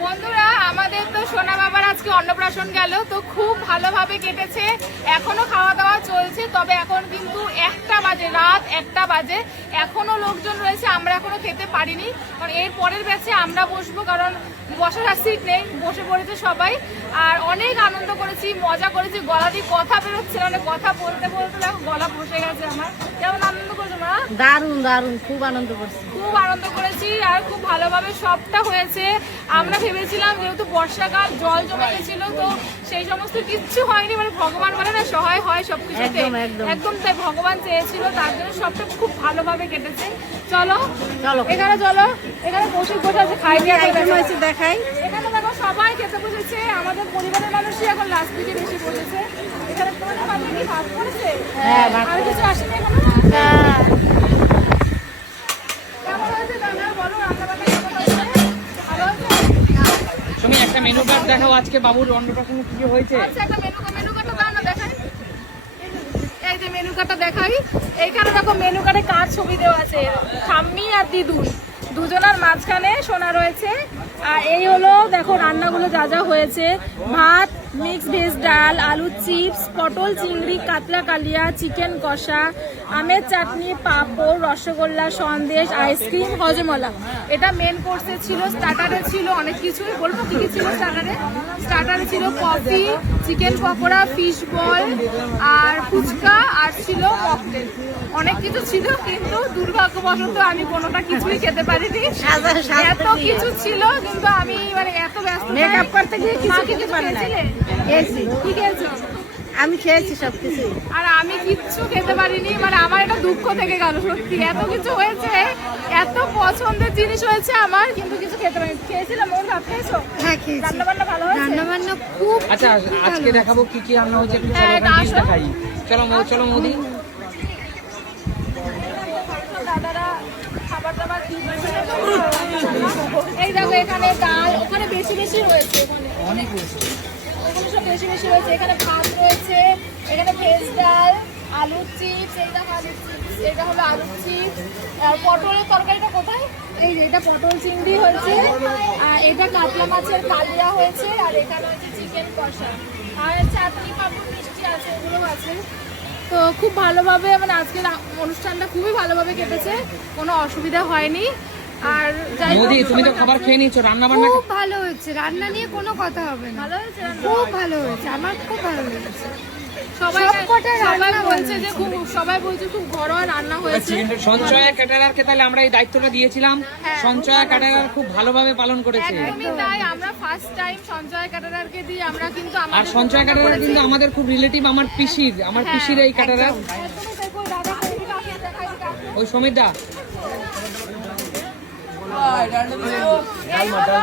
বন্ধুরা, আমাদের তো সোনা বাবার আজকে অন্নপ্রাশন গেল, তো খুব ভালোভাবে কেটেছে। এখনো খাওয়া দাওয়া চলছে, তবে এখন কিন্তু 1টা বাজে, রাত 1টা বাজে। এখনো লোকজন রয়েছে, আমরা এখনো খেতে পারিনি, কারণ এর পরের ব্যাচে আমরা বসবো, কারণ বসার সিট নেই, বসে পড়েছে সবাই। আর অনেক আনন্দ করেছি, মজা করেছি, গলা দিয়ে কথা বেরোচ্ছে না, কথা বলতে বলতে দেখো গলা বসে গেছে আমার। কেমন আনন্দ করেছো মা? দারুণ দারুণ, খুব আনন্দ করছি, খুব আনন্দ করেছি, আর খুব ভালোভাবে সবটা হয়েছে। আমরা ভেবেছিলাম যেহেতু বর্ষাকাল, জল জমে গেছিল, তো সেই সমস্ত কিচ্ছু হয়নি। মানে ভগবান বলে না, সহায় হয় সবকিছুতে, একদম তাই ভগবান চেয়েছিল, তার জন্য সবটা খুব ভালোভাবে কেটেছে। চলো চলো এখানে, চলো এখানে বসে আছে, খাই দিয়ে দেখাই। এখানে দেখো সবাই খেতে বসেছে, আমাদের পরিবারের মানুষই এখন লাস্ট দিকে বেশি বসেছে। এখানে তোমাদের বাড়িতে কি ভাত করেছে? হ্যাঁ, আর কিছু আসেনি এখনো? কেমন হয়েছে দাদা, বলো রান্নাবান্না কেমন হয়েছে? ভালো হয়েছে? তুমি একটা মেনু কার্ড দেখাও, আজকে বাবুর অন্নপ্রাশনে কি কি হয়েছে। আচ্ছা, একটা মেনু কার্ডটা দাও না, দেখাই। এই যে মেনু কার্ডটা দেখাই, এইখানে দেখো মেনু কার্ডে কার ছবি দেওয়া আছে, ঠাম্মি আর দিদুন, দুজনার মাঝখানে সোনা রয়েছে। আর এই হলো দেখো রান্নাগুলো যা যা হয়েছে: ভাত, মিক্স ভেজ ডাল, আলুর চিপস, পটল চিংড়ি, কাতলা কালিয়া, চিকেন কষা, আমের চাটনি, পাঁপড়, রসগোল্লা, সন্দেশ, আইসক্রিম, হজমলা। এটা মেন কোর্সে ছিল। স্টার্টারে ছিল অনেক কিছুই, বলবো কি কি ছিল স্টার্টারে? স্টার্টারে ছিল coffee, chicken pakora, fish ball, আর ফুচকা, আর ছিল মকটেল। অনেক কিছু ছিল, কিন্তু দুর্ভাগ্যবশত আমি কোনোটা কিছুই খেতে পারিনি। এত কিছু ছিল, কিন্তু আমি মানে এত ব্যস্ত মেকআপ করতে গিয়ে কিছু খেতে পারি না। কি খেয়েছো? আমি খেয়েছি সবকিছু, আর আমি কিচ্ছু খেতে পারিনি। মানে আমার এটা দুঃখ থেকে গেল, সত্যি এত কিছু হয়েছে, এত পছন্দের জিনিস হয়েছে আমার, কিন্তু কিছু খেতে পারিনি। খেয়েছিলাম, ওর ভাত খেয়েছো? হ্যাঁ খেয়েছি। রান্না বান্না ভালো হয়েছে? রান্না বান্না খুব। আচ্ছা, আজকে দেখাবো কি কি রান্না হয়েছে, একটু হ্যাঁ, চলো আসো। দেখাই। চলো মোদি। দাদারা খাবার দাবার দিয়েছে। এই দেখো এখানে ডাল, ওখানে বেশি বেশি হয়েছে, অনেক হয়েছে, ওখানে সব বেশি বেশি হয়েছে। এখানে ভাত রয়েছে, এখানে ভেজ ডাল, আলুর চিপস, এইটা আলুর চিপস, এটা হলো আলুর চিপস। আর পটলের তরকারিটা কোথায়? এই যে এটা পটল চিংড়ি হয়েছে, আর এটা কাতলা মাছের কালিয়া হয়েছে, আর এখানে হচ্ছে চিকেন কষা, আর চাটনি, পাঁপড়, মিষ্টি আছে, এগুলো আছে। তো খুব ভালোভাবে, মানে আজকের অনুষ্ঠানটা খুবই ভালোভাবে কেটেছে, কোনো অসুবিধা হয়নি। আর যাই মোদি তুমি তো খাবার খেয়ে নিয়েছো, রান্না বান্না খুব ভালো হয়েছে, রান্না নিয়ে কোনো কথা হবে না। ভালো হয়েছে রান্না? খুব ভালো হয়েছে, আমার খুব ভালো লেগেছে। সবাই সবকটা রান্না সবাই বলছে যে সবাই বলছে খুব ঘরোয়া রান্না হয়েছে। সঞ্চয়া ক্যাটারারকে তাহলে আমরা এই দায়িত্বটা দিয়েছিলাম, সঞ্চয়া ক্যাটারার খুব ভালোভাবে পালন করেছে। একদমই তাই, আমরা ফার্স্ট টাইম সঞ্জয় ক্যাটারারকে দিয়ে আমরা কিন্তু আর আমাদের সঞ্চয়া ক্যাটারার কিন্তু আমাদের খুব রিলেটিভ, আমার পিসির এই ক্যাটারার, একদমই তাই। কই দাদা, কই দিকে আসো, দেখাই দিকে আসো। ওই সমীরদা। এই হলো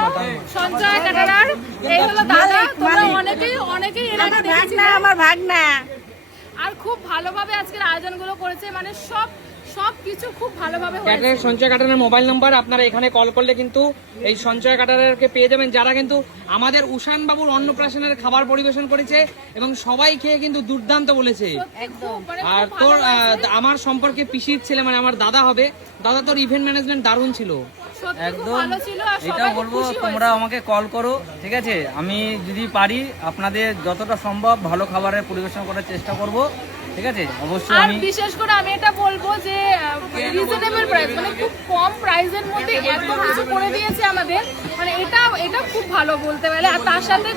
সঞ্জয় ক্যাটারার, এই হলো দাদা। তোমরা অনেকেই এর আগে দেখেছিলে। আমার ভাগনা। আর খুব ভালোভাবে আজকের আয়োজনগুলো করেছে, মানে সব কিছু খুব ভালোভাবে হয়েছে। ক্যাটারার সঞ্চয় ক্যাটারার মোবাইল নাম্বার, আপনারা এখানে কল করলে কিন্তু এই সঞ্চয় ক্যাটারারকে পেয়ে যাবেন, যারা কিন্তু আমাদের উষান বাবুর অন্নপ্রাশনের খাবার পরিবেশন করেছে এবং সবাই খেয়ে কিন্তু দুর্দান্ত বলেছে। মানে আর তোর আমার সম্পর্কে পিসির ছেলে, মানে আমার দাদা হবে, দাদা তোর ইভেন্ট ম্যানেজমেন্ট দারুণ ছিল। একদম ভালো ছিল। আর এটা সবাই বলবো, খুশি তোমরা হয়েছে। আমাকে কল করো, ঠিক আছে? আমি যদি পারি আপনাদের যতটা সম্ভব ভালো খাবারের পরিবেশন করার চেষ্টা করব, ঠিক আছে? অবশ্যই আর আমি বিশেষ করে আমি এটা বলবো যে রিজনেবল প্রাইস, মানে খুব কম প্রাইসের মধ্যে এত কিছু করে দিয়েছে আমাদের, মানে এটা খুব ভালো বলতে পারলে। আর তার সাথে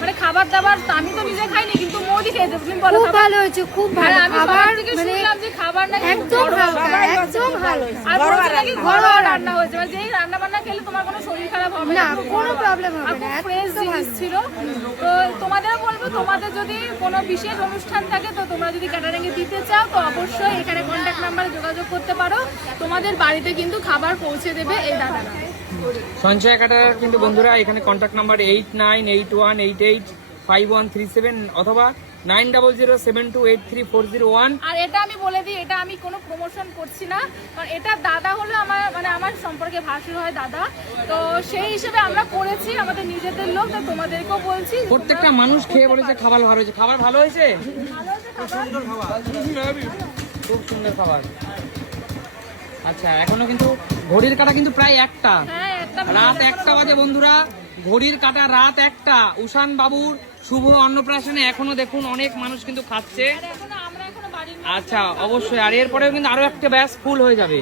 মানে খাবার দাবার আমি তো নিজে খাইনি, কিন্তু মোদি খেয়েছে। তুমি বলো খুব ভালো হয়েছে, খুব ভালো আমি খাবার, সবার থেকে শুনলাম যে খাবার নাকি একদম ঘরোয়া, হালকা, একদম ভালো। আর বলছে নাকি ঘরোয়া রান্না হয়েছে, মানে যেই রান্না বান্না খেলে তোমার কোনো শরীর খারাপ হবে না, কোনো প্রবলেম আর হবে খুব না, ফ্রেশ একদম জিনিস ছিল। তো তোমাদের বলবো, তোমাদের যদি কোনো বিশেষ অনুষ্ঠান থাকে, তো তোমরা যদি ক্যাটারিং এ দিতে চাও, তো অবশ্যই এখানে কন্ট্যাক্ট নাম্বারে যোগাযোগ করতে পারো। তোমাদের বাড়িতে কিন্তু খাবার পৌঁছে দেবে এই দাদারা। সঞ্চয় ক্যাটারার কিন্তু বন্ধুরা এখানে কন্ট্যাক্ট নাম্বার 8981885137 অথবা 9007283401। আর এটা আমি বলে দিই, এটা আমি কোনো প্রমোশন করছি না, কারণ এটা দাদা হলো আমার, মানে আমার সম্পর্কে ভাসুর হয় দাদা, তো সেই হিসেবে আমরা করেছি, আমাদের নিজেদের লোক, তো তোমাদেরকেও বলছি। প্রত্যেকটা মানুষ খেয়ে বলেছে খাবার ভালো হয়েছে, খাবার ভালো হয়েছে, খুব সুন্দর খাবার। আচ্ছা, এখনো কিন্তু ঘড়ির কাঁটা কিন্তু প্রায় 1টা, হ্যাঁ, একটা রাত 1টা বাজে বন্ধুরা। ঘড়ির কাঁটা রাত 1টা উষান বাবুর শুভ অন্নপ্রাশনে এখনো দেখুন অনেক মানুষ কিন্তু খাচ্ছে। আমরা এখনো বাড়ির আচ্ছা অবশ্যই, আর এরপরেও কিন্তু আরো একটা ব্যাচ ফুল হয়ে যাবে,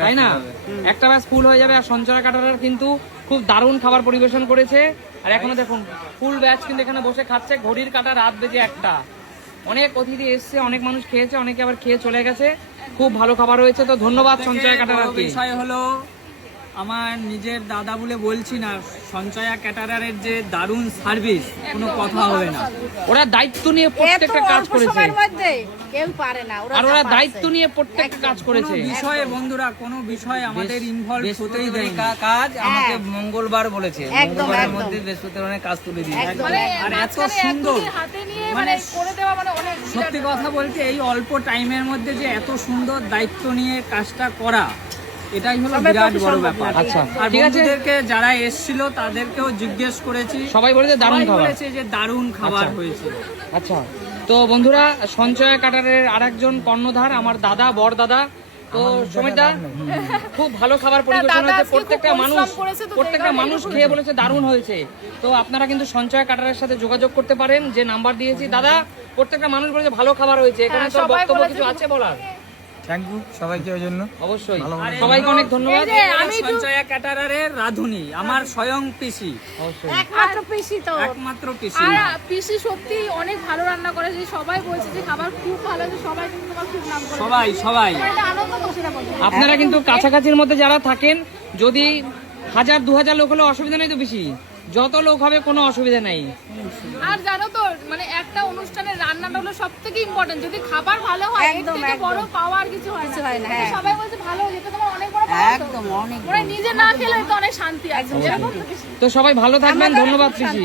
তাই না? একটা ব্যাচ ফুল হয়ে যাবে। আর সঞ্চয় কাটারার কিন্তু খুব দারুণ খাবার পরিবেশন করেছে। আর এখনো দেখুন ফুল ব্যাচ কিন্তু এখানে বসে খাচ্ছে। ঘড়ির কাঁটা রাত বেজে 1টা। অনেক অতিথি এসছে, অনেক মানুষ খেয়েছে, অনেকে আবার খেয়ে চলে গেছে। খুব ভালো খাবার হয়েছে, তো ধন্যবাদ সঞ্চয় কাটারারকে। বিষয় হলো আমার নিজের দাদা বলে বলছি না, সঞ্চয়া ক্যাটারারের যে দারুণ সার্ভিস, কোনো কথা হবে না। ওরা দায়িত্ব নিয়ে প্রত্যেকটা কাজ করেছে, কেউ পারে না, আর ওরা দায়িত্ব নিয়ে প্রত্যেকটা কাজ করেছে। বিষয়ে বন্ধুরা কোনো বিষয় আমাদের ইনভলভ হতেই দেয় না। কাজ আমাকে মঙ্গলবার বলেছে, একদম, মঙ্গলবারের একদম। মধ্যে বৃহস্পতিবার কাজ তুলে দিয়েছে। মানে আর এত মাঝখানে এক সুন্দর, দুদিন হাতে নিয়ে মানে করে দেওয়া মানে অনেক সত্যি কথা বলতে এই অল্প টাইমের মধ্যে যে এত সুন্দর দায়িত্ব নিয়ে কাজটা করা, এটাই হলো বিরাট বড় ব্যাপার। আচ্ছা, আর ঠিক আছে। বন্ধুদেরকে যারা এসেছিল তাদেরকেও জিজ্ঞেস করেছি, সবাই বলেছে দারুণ সবাই খাবার। বলেছে যে দারুণ খাবার আচ্ছা। হয়েছে। আচ্ছা, তো বন্ধুরা সঞ্চয় কাটারের আরেকজন কর্ণধার আমার দাদা, বড় দাদা। তো সমিতা খুব ভালো খাবার পরিবেশন দাদা হয়েছে। আজকে খুব পরিশ্রম করেছে, তো প্রত্যেকটা সেই মানুষ কারণে খেয়ে বলেছে দারুণ হয়েছে। তো আপনারা কিন্তু সঞ্চয় কাটারের সাথে যোগাযোগ করতে পারেন, যে নাম্বার দিয়েছি। দাদা, প্রত্যেকটা মানুষ বলেছে ভালো খাবার হয়েছে। এখানে তো সবাই বক্তব্য বলেছে কিছু আছে বলার? থ্যাংক ইউ সবাইকে ওই জন্য। অবশ্যই, আর সবাইকে অনেক ধন্যবাদ। এই যে আমি একটু- সঞ্চয়া ক্যাটারারের রাঁধুনি, আমার স্বয়ং পিসি, অবশ্যই। একমাত্র পিসি তো। একমাত্র পিসি। আর পিসি সত্যি অনেক ভালো রান্না করে, যে সবাই বলছে যে খাবার খুব ভালো, যে সবাই কিন্তু তোমার খুব নাম করে। সবাই সবাই আমার এটা আনন্দ তো সেটা বলতে। আপনারা কিন্তু কাছাকাছির মধ্যে যারা থাকেন, যদি 1000-2000 লোক হলে অসুবিধা নেই তো, বেশি যত লোক হবে কোনো অসুবিধা নেই। আর জানো তো মানে একটা অনুষ্ঠানের রান্নাটা হলো সব থেকে ইম্পর্টেন্ট। যদি খাবার ভালো হয়, এর একদম, থেকে একদম। বড় পাওয়ার কিছু হয় না। হ্যাঁ। সবাই বলছে ভালো হয়েছে, এটা তোমার অনেক বড় পাওয়া। একদম, অনেক। নিজে না খেলে তো অনেক শান্তি আছে, এরকম তো কিছু। তো সবাই ভালো থাকবেন, ধন্যবাদ পিসি।